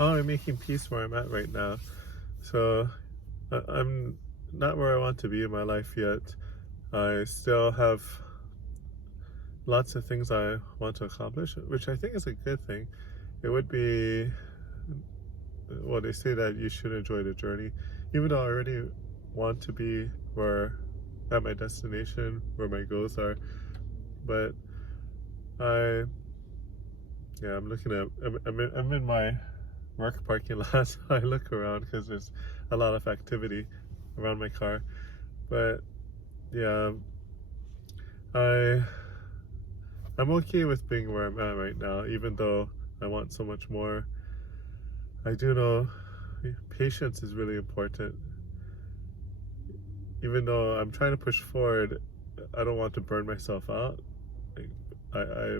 how am I making peace where I'm at right now? So I'm not where I want to be in my life yet. I still have lots of things I want to accomplish, which I think is a good thing. It would be, well, they say that you should enjoy the journey, even though I already want to be where at my destination, where my goals are. But I, yeah, I'm looking at, I'm in my work parking lot. So I look around because there's a lot of activity around my car. But yeah, I I'm okay with being where I'm at right now, even though I want so much more. I do know patience is really important. Even though I'm trying to push forward, I don't want to burn myself out. Like, I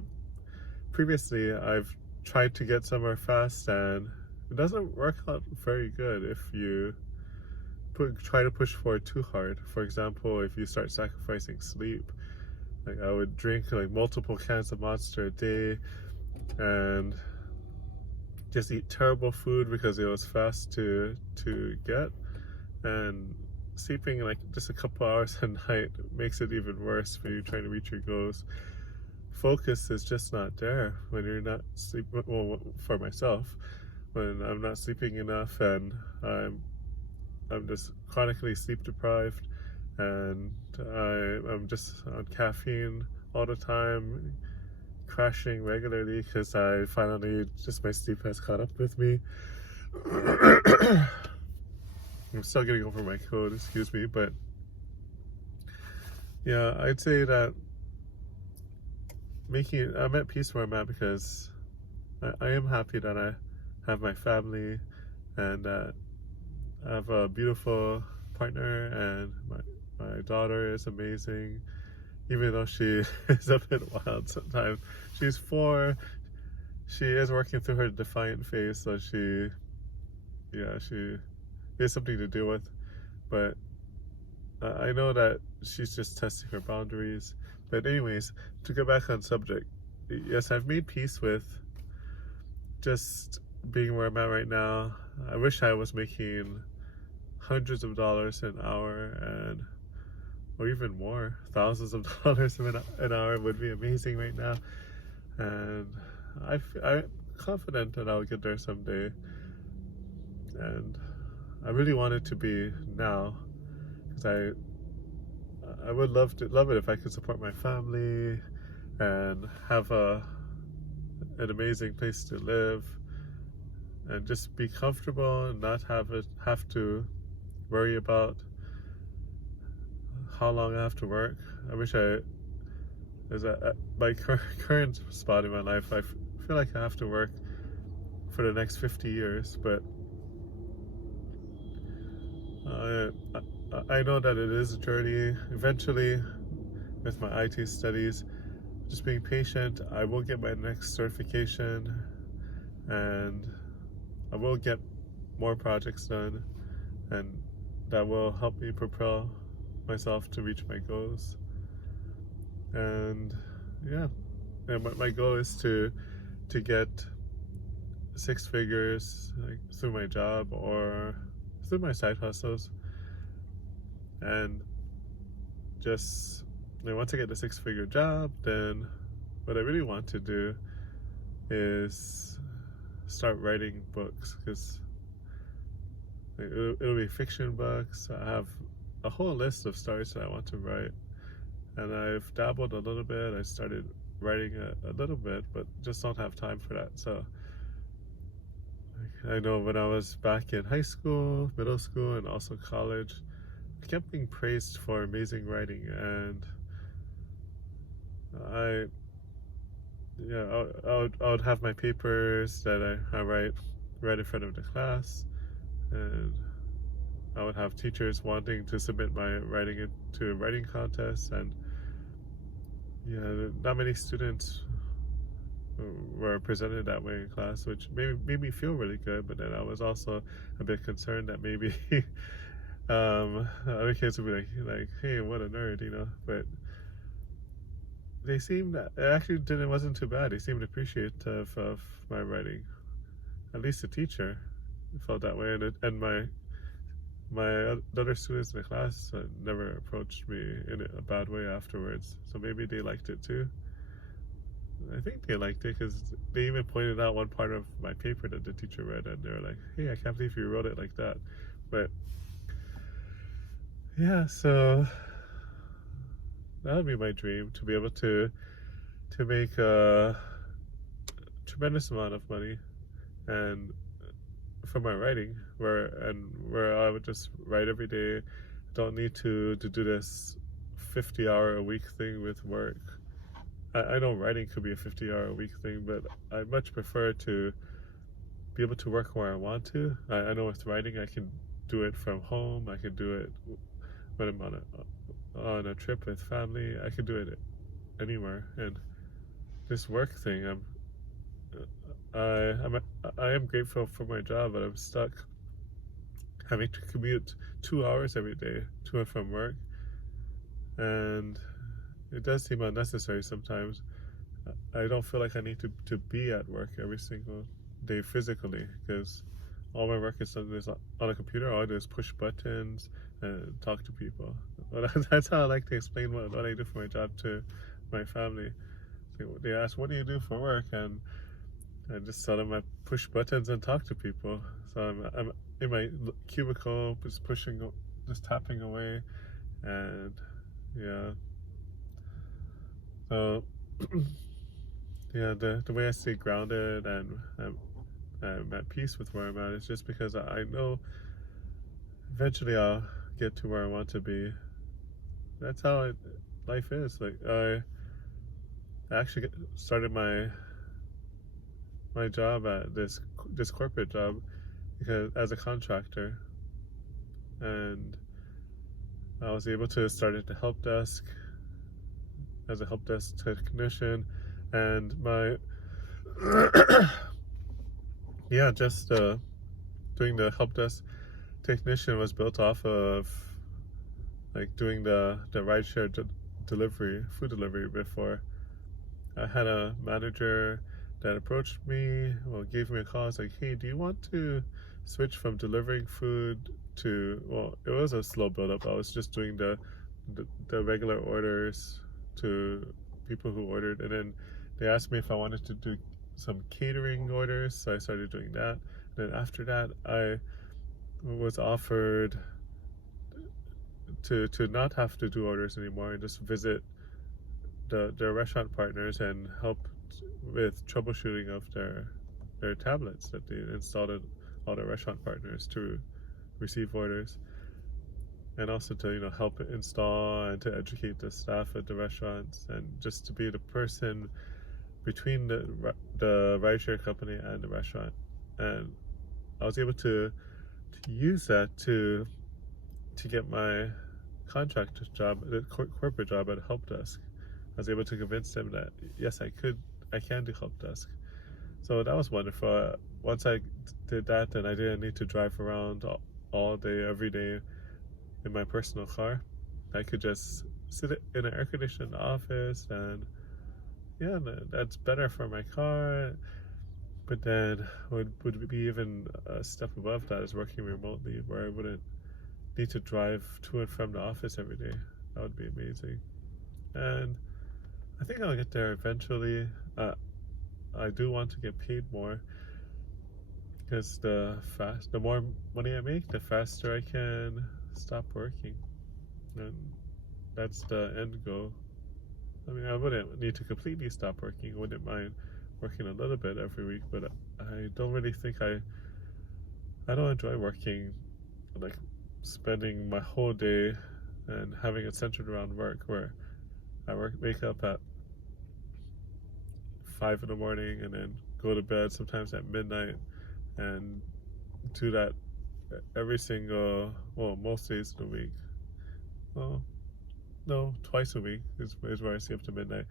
previously I've tried to get somewhere fast, and it doesn't work out very good if you try to push forward too hard. For example, if you start sacrificing sleep, like I would drink like multiple cans of Monster a day and just eat terrible food because it was fast to get, and sleeping like just a couple hours a night makes it even worse when you're trying to reach your goals. Focus is just not there when you're not sleeping. Well, for myself, when I'm not sleeping enough and I'm just chronically sleep deprived, and I'm just on caffeine all the time, crashing regularly because I finally just my sleep has caught up with me. I'm still getting over my cold, excuse me, but yeah, I'd say that I'm at peace where I'm at because I am happy that I have my family, and I have a beautiful partner, and my daughter is amazing, even though she is a bit wild sometimes. She's 4. She is working through her defiant phase, so she has something to deal with. But I know that she's just testing her boundaries. But anyways, to get back on subject, yes, I've made peace with just being where I'm at right now. I wish I was making hundreds of dollars an hour, and or even more, thousands of dollars an hour would be amazing right now. And I'm confident that I'll get there someday. And I really want it to be now, because I would love it if I could support my family and have an amazing place to live and just be comfortable and not have to worry about how long I have to work. I wish I is at my current spot in my life. I feel like I have to work for the next 50 years, but uh, I know that it is a journey. Eventually, with my IT studies, just being patient, I will get my next certification, and I will get more projects done, and that will help me propel myself to reach my goals. And yeah, and my goal is to get 6 figures, like through my job or through my side hustles, and just once I get the 6 figure job, then what I really want to do is start writing books, because it'll be fiction books. I have a whole list of stories that I want to write, and I've dabbled a little bit. I started writing a little bit, but just don't have time for that. So I know when I was back in high school, middle school, and also college, I kept being praised for amazing writing, and I yeah I would have my papers that I write right in front of the class, and I would have teachers wanting to submit my writing into a writing contest, and yeah, not many students were presented that way in class, which made me feel really good. But then I was also a bit concerned that maybe other kids would be like, hey, what a nerd, you know. But they seemed, it actually wasn't too bad. They seemed appreciative of my writing, at least the teacher felt that way, and my other students in the class never approached me in a bad way afterwards. So maybe they liked it too. I think they liked it because they even pointed out one part of my paper that the teacher read, and they were like, "Hey, I can't believe you wrote it like that." But yeah, so that would be my dream, to be able to make a tremendous amount of money, and from my writing, where I would just write every day. Don't need to do this 50-hour a week thing with work. I know writing could be a 50-hour a week thing, but I much prefer to be able to work where I want to. I know with writing I can do it from home. I can do it when I'm on a trip with family. I can do it anywhere. And this work thing, I am grateful for my job, but I'm stuck having to commute 2 hours every day to and from work, and it does seem unnecessary sometimes. I don't feel like I need to be at work every single day physically, because all my work is done on a computer. All I do is push buttons and talk to people. That's how I like to explain what I do for my job to my family. They ask, "What do you do for work?" And I just tell them I push buttons and talk to people. So I'm in my cubicle, just tapping away, and yeah. So yeah, the way I stay grounded and I'm at peace with where I'm at is just because I know eventually I'll get to where I want to be. That's how life is. Like I actually started my job at this corporate job because as a contractor, and I was able to start at the help desk as a help desk technician, and my yeah, just doing the help desk technician was built off of like doing the rideshare food delivery before. I had a manager that approached me, gave me a call. I was like, "Hey, do you want to switch from delivering food to," well, it was a slow build up. I was just doing the regular orders to people who ordered, and then they asked me if I wanted to do some catering orders, so I started doing that. And then after that, I was offered to not have to do orders anymore and just visit their restaurant partners and help with troubleshooting of their tablets that they installed at all their restaurant partners to receive orders, and also to help install and to educate the staff at the restaurants, and just to be the person between the rideshare company and the restaurant. And I was able to use that to get my contract job, the corporate job at Help Desk. I was able to convince them that yes, I can do help desk. So that was wonderful. Once I did that, then I didn't need to drive around all day, every day in my personal car. I could just sit in an air-conditioned office, and yeah, that's better for my car. But then would be even a step above that is working remotely, where I wouldn't need to drive to and from the office every day. That would be amazing. And I think I'll get there eventually. I do want to get paid more, because the more money I make, the faster I can stop working, and that's the end goal. I mean, I wouldn't need to completely stop working. I wouldn't mind working a little bit every week, but I don't really think I don't enjoy working, like spending my whole day and having it centered around work, where I wake up at 5 in the morning and then go to bed sometimes at midnight, and do that every single, most days of the week. Well, no, twice a week is where I stay up to midnight.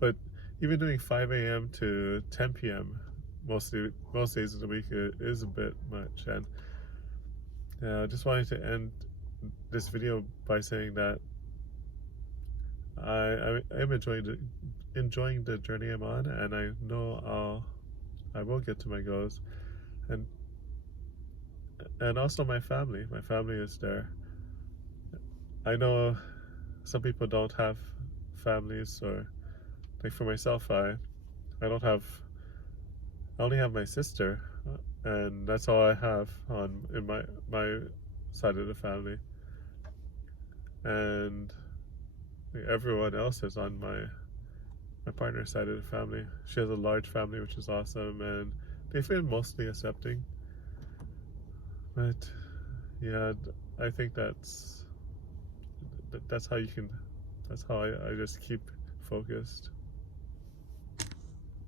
But even doing 5 a.m. to 10 p.m. most days of the week is a bit much. And I just wanted to end this video by saying that I am enjoying the journey I'm on, and I know I will get to my goals. and also my family. My family is there. I know some people don't have families, or like for myself, I don't have. I only have my sister, and that's all I have on in my side of the family, and everyone else is on my partner's side of the family. She has a large family, which is awesome, and they feel mostly accepting. But yeah, I think that's how you can. That's how I just keep focused.